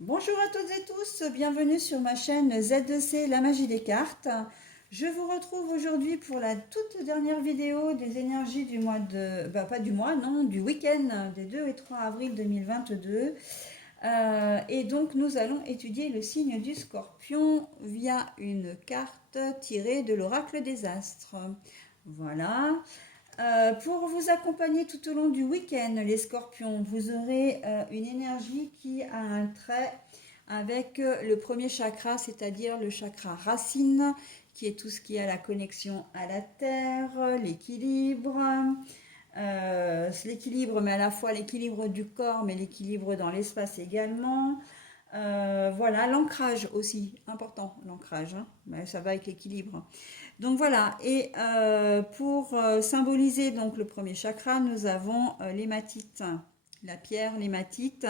Bonjour à toutes et tous, bienvenue sur ma chaîne Z2C, la magie des cartes. Je vous retrouve aujourd'hui pour la toute dernière vidéo des énergies du mois de... pas du mois, non, du week-end des 2 et 3 avril 2022. Et donc nous allons étudier le signe du Scorpion via une carte tirée de l'oracle des astres. Voilà. Pour vous accompagner tout au long du week-end, les scorpions, vous aurez une énergie qui a un trait avec le premier chakra, c'est-à-dire le chakra racine, qui est tout ce qui a la connexion à la terre, l'équilibre, mais à la fois l'équilibre du corps, mais l'équilibre dans l'espace également. Voilà, l'ancrage aussi, important, l'ancrage, hein, mais ça va avec l'équilibre. Donc voilà, et pour symboliser donc le premier chakra, nous avons l'hématite, la pierre, l'hématite,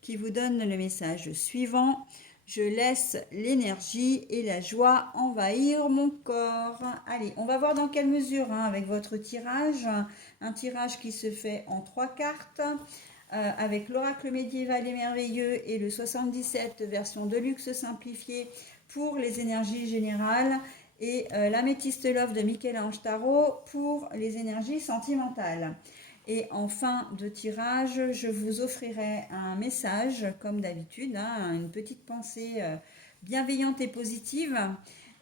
qui vous donne le message suivant. Je laisse l'énergie et la joie envahir mon corps. Allez, on va voir dans quelle mesure, hein, avec votre tirage. Un tirage qui se fait en 3 cartes, avec l'oracle médiéval et merveilleux et le 77 version de luxe simplifiée pour les énergies générales et l'améthyste love de Michel-Ange Tarot pour les énergies sentimentales. Et en fin de tirage, je vous offrirai un message, comme d'habitude, hein, une petite pensée bienveillante et positive.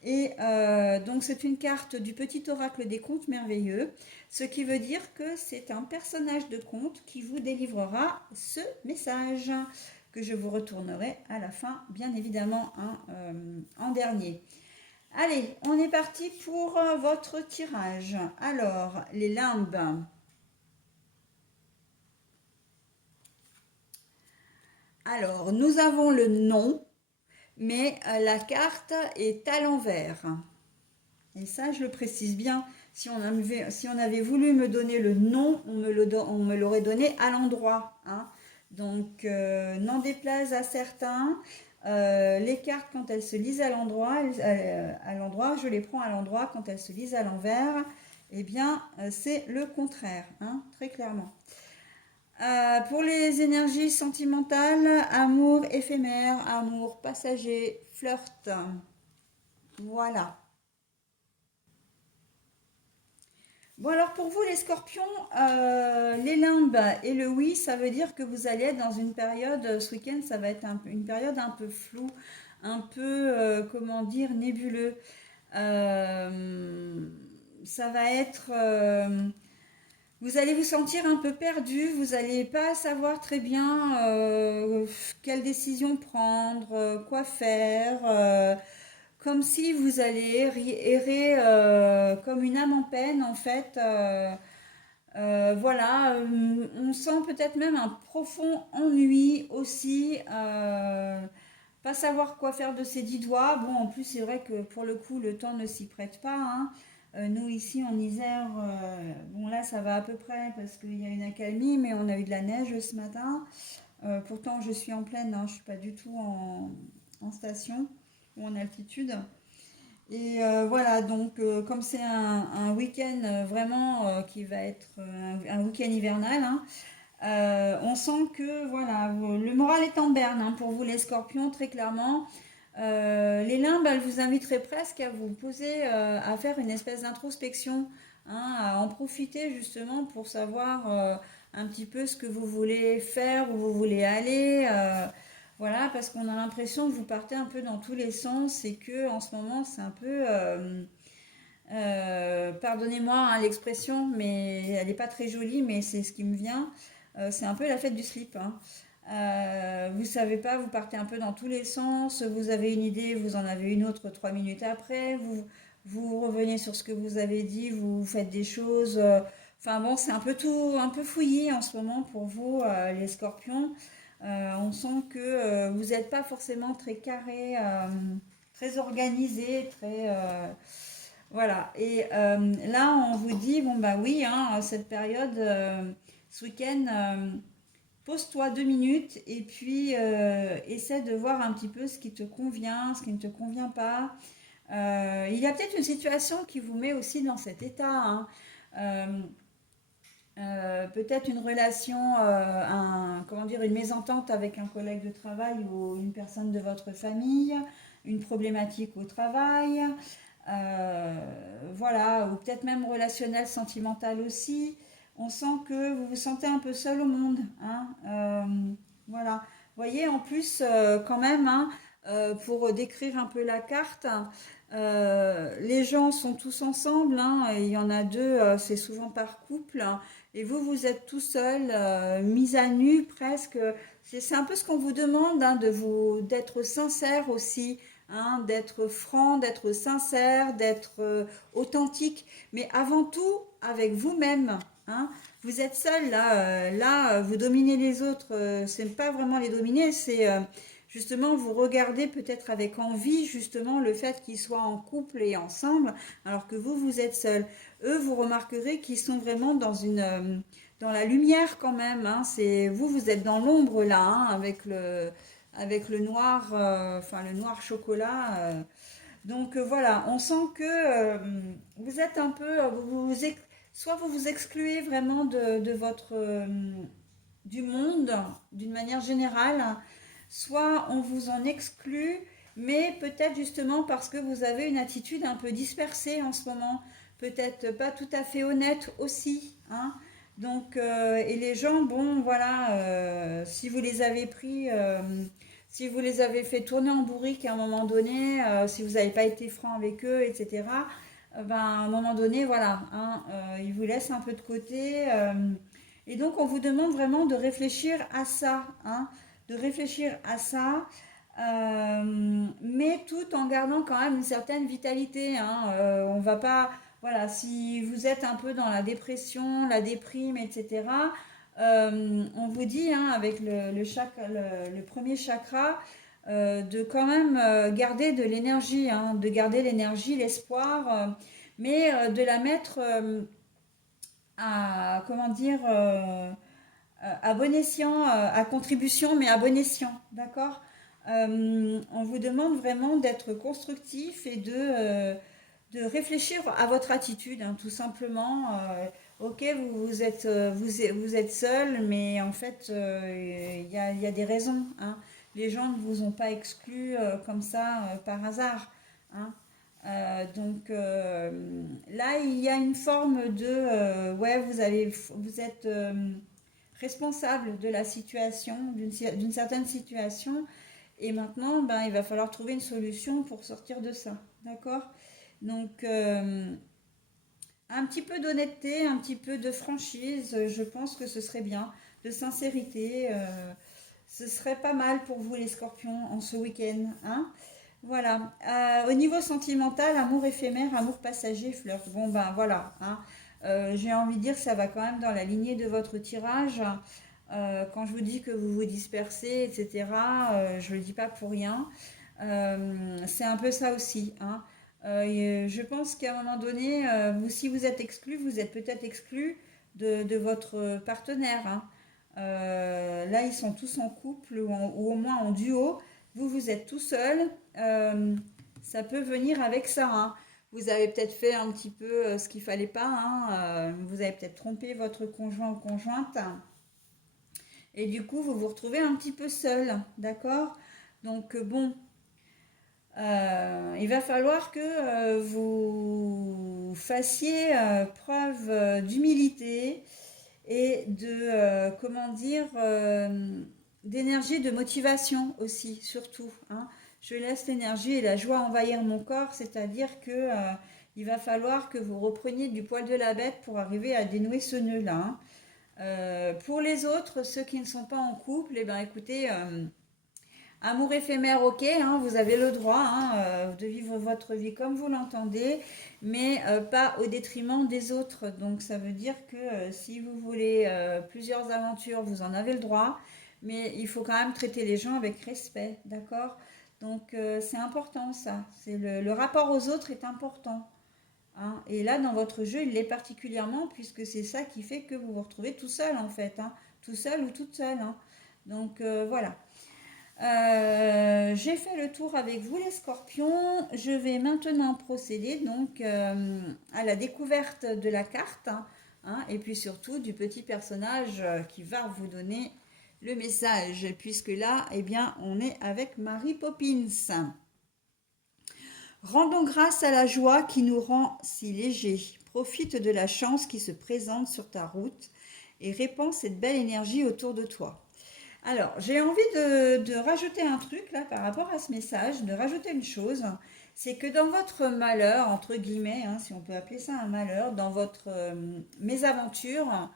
Et donc c'est une carte du petit oracle des contes merveilleux, ce qui veut dire que c'est un personnage de conte qui vous délivrera ce message que je vous retournerai à la fin, bien évidemment, hein, en dernier. Allez, on est parti pour votre tirage. Alors, les limbes. Alors, nous avons le nom, mais la carte est à l'envers. Et ça, je le précise bien. Si on avait voulu me donner le nom, on me l'aurait donné à l'endroit, hein. Donc, n'en déplaise à certains, les cartes, quand elles se lisent à l'endroit, je les prends à l'endroit. Quand elles se lisent à l'envers, eh bien, c'est le contraire, hein, très clairement. Pour les énergies sentimentales, amour éphémère, amour passager, flirt. Voilà. Bon, alors pour vous, les scorpions, les limbes et le oui, ça veut dire que vous allez être dans une période, ce week-end, ça va être une période un peu floue, un peu, comment dire, nébuleux. Euh, Ça va être, vous allez vous sentir un peu perdu, vous n'allez pas savoir très bien quelle décision prendre, quoi faire, comme si vous allez errer comme une âme en peine en fait. Voilà, on sent peut-être même un profond ennui aussi. Pas savoir quoi faire de ses 10 doigts. Bon, en plus, c'est vrai que pour le coup, le temps ne s'y prête pas, hein. Nous, ici en Isère, bon, là, ça va à peu près parce qu'il y a une accalmie, mais on a eu de la neige ce matin. Pourtant, je suis en plaine, hein, je ne suis pas du tout en station ou en altitude. Et voilà, donc comme c'est un week-end vraiment qui va être un week-end hivernal, hein, on sent que voilà, le moral est en berne, hein, pour vous les scorpions, très clairement. Les limbes, elles vous inviteraient presque à vous poser, à faire une espèce d'introspection, hein, à en profiter justement pour savoir un petit peu ce que vous voulez faire, où vous voulez aller. Voilà, parce qu'on a l'impression que vous partez un peu dans tous les sens et que en ce moment c'est un peu, pardonnez-moi, hein, l'expression, mais elle n'est pas très jolie, mais c'est ce qui me vient. C'est un peu la fête du slip, hein. Vous savez pas, vous partez un peu dans tous les sens, vous avez une idée, vous en avez une autre 3 minutes après, vous revenez sur ce que vous avez dit, vous faites des choses. Enfin bon, c'est un peu tout, un peu fouillis en ce moment pour vous, les scorpions. On sent que vous n'êtes pas forcément très carré, très organisé, très... voilà. Et là, on vous dit, bon bah oui, hein, cette période, ce week-end, pose-toi 2 minutes et puis essaie de voir un petit peu ce qui te convient, ce qui ne te convient pas. Il y a peut-être une situation qui vous met aussi dans cet état, hein. Euh, Peut-être une relation, comment dire, une mésentente avec un collègue de travail ou une personne de votre famille, une problématique au travail, euh, voilà, ou peut-être même relationnel, sentimental aussi. On sent que vous vous sentez un peu seul au monde, hein, voilà. Vous voyez, en plus, quand même, hein, pour décrire un peu la carte, les gens sont tous ensemble, hein, et il y en a deux, c'est souvent par couple, hein, et vous, vous êtes tout seul, mis à nu presque. C'est un peu ce qu'on vous demande, hein, d'être sincère aussi, hein, d'être franc, d'être sincère, d'être authentique, mais avant tout avec vous-même, hein. Vous êtes seul là, vous dominez les autres. C'est pas vraiment les dominer, c'est justement vous regardez peut-être avec envie justement le fait qu'ils soient en couple et ensemble, alors que vous êtes seul. Eux, vous remarquerez qu'ils sont vraiment dans la lumière quand même, hein. C'est vous êtes dans l'ombre là, hein, avec le noir, enfin le noir chocolat. Donc voilà, on sent que vous êtes un peu, soit vous vous excluez vraiment de votre du monde d'une manière générale, soit on vous en exclut, mais peut-être justement parce que vous avez une attitude un peu dispersée en ce moment, peut-être pas tout à fait honnête aussi, hein. Donc, et les gens, bon, voilà, si vous les avez pris, si vous les avez fait tourner en bourrique à un moment donné, si vous n'avez pas été franc avec eux, etc., ben, à un moment donné, voilà, hein, ils vous laissent un peu de côté. Et donc, on vous demande vraiment de réfléchir à ça, hein, de réfléchir à ça, mais tout en gardant quand même une certaine vitalité, hein. On va pas, voilà, si vous êtes un peu dans la dépression, la déprime, etc., on vous dit, hein, avec le premier chakra, de quand même garder de l'énergie, hein, de garder l'énergie, l'espoir, mais de la mettre à, comment dire, à bon escient, à contribution, mais à bon escient, d'accord. On vous demande vraiment d'être constructif et de réfléchir à votre attitude, hein, tout simplement. Ok, vous êtes seul, mais en fait, il y a des raisons, hein. Les gens ne vous ont pas exclu comme ça par hasard, hein. Donc là, il y a une forme de ouais, vous êtes responsable de la situation, d'une certaine situation, et maintenant, ben, il va falloir trouver une solution pour sortir de ça, d'accord? Donc, un petit peu d'honnêteté, un petit peu de franchise, je pense que ce serait bien, de sincérité, ce serait pas mal pour vous les scorpions en ce week-end, hein? Voilà. Au niveau sentimental, amour éphémère, amour passager, flirt. Bon ben voilà, hein. J'ai envie de dire, ça va quand même dans la lignée de votre tirage. Quand je vous dis que vous vous dispersez, etc., je ne le dis pas pour rien. C'est un peu ça aussi, hein. Je pense qu'à un moment donné, si vous êtes exclu, vous êtes peut-être exclu de votre partenaire, hein. Là, ils sont tous en couple ou au moins en duo. Vous êtes tout seul. Euh, Ça peut venir avec ça, hein. Vous avez peut-être fait un petit peu ce qu'il fallait pas, hein. Vous avez peut-être trompé votre conjoint ou conjointe. Et du coup, vous vous retrouvez un petit peu seul, d'accord? Donc, bon, il va falloir que vous fassiez preuve d'humilité et comment dire, d'énergie, de motivation aussi, surtout, hein. Je laisse l'énergie et la joie envahir mon corps, c'est-à-dire que il va falloir que vous repreniez du poil de la bête pour arriver à dénouer ce nœud-là, hein. Pour les autres, ceux qui ne sont pas en couple, eh ben, écoutez, amour éphémère, ok, hein, vous avez le droit, hein, de vivre votre vie comme vous l'entendez, mais pas au détriment des autres. Donc ça veut dire que si vous voulez plusieurs aventures, vous en avez le droit, mais il faut quand même traiter les gens avec respect, d'accord? Donc c'est important ça. Le rapport aux autres est important, hein. Et là, dans votre jeu, il l'est particulièrement puisque c'est ça qui fait que vous vous retrouvez tout seul en fait, hein, tout seul ou toute seule, hein. Donc voilà. J'ai fait le tour avec vous les scorpions. Je vais maintenant procéder donc à la découverte de la carte, hein, hein, et puis surtout du petit personnage qui va vous donner le message, puisque là, eh bien, on est avec Mary Poppins. Rendons grâce à la joie qui nous rend si légers. Profite de la chance qui se présente sur ta route et répands cette belle énergie autour de toi. Alors, j'ai envie de rajouter un truc là par rapport à ce message, de rajouter une chose, c'est que dans votre malheur, entre guillemets, hein, si on peut appeler ça un malheur, dans votre mésaventure,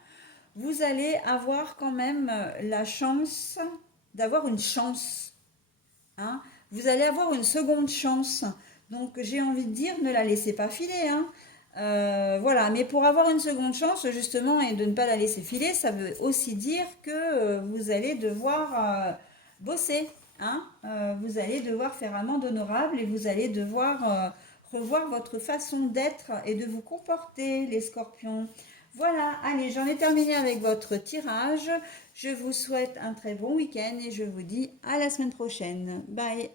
vous allez avoir quand même la chance d'avoir une chance, hein. Vous allez avoir une seconde chance. Donc j'ai envie de dire, ne la laissez pas filer, hein. Voilà, mais pour avoir une seconde chance, justement, et de ne pas la laisser filer, ça veut aussi dire que vous allez devoir bosser, hein. Vous allez devoir faire amende honorable et vous allez devoir revoir votre façon d'être et de vous comporter, les scorpions. Voilà, allez, j'en ai terminé avec votre tirage. Je vous souhaite un très bon week-end et je vous dis à la semaine prochaine. Bye.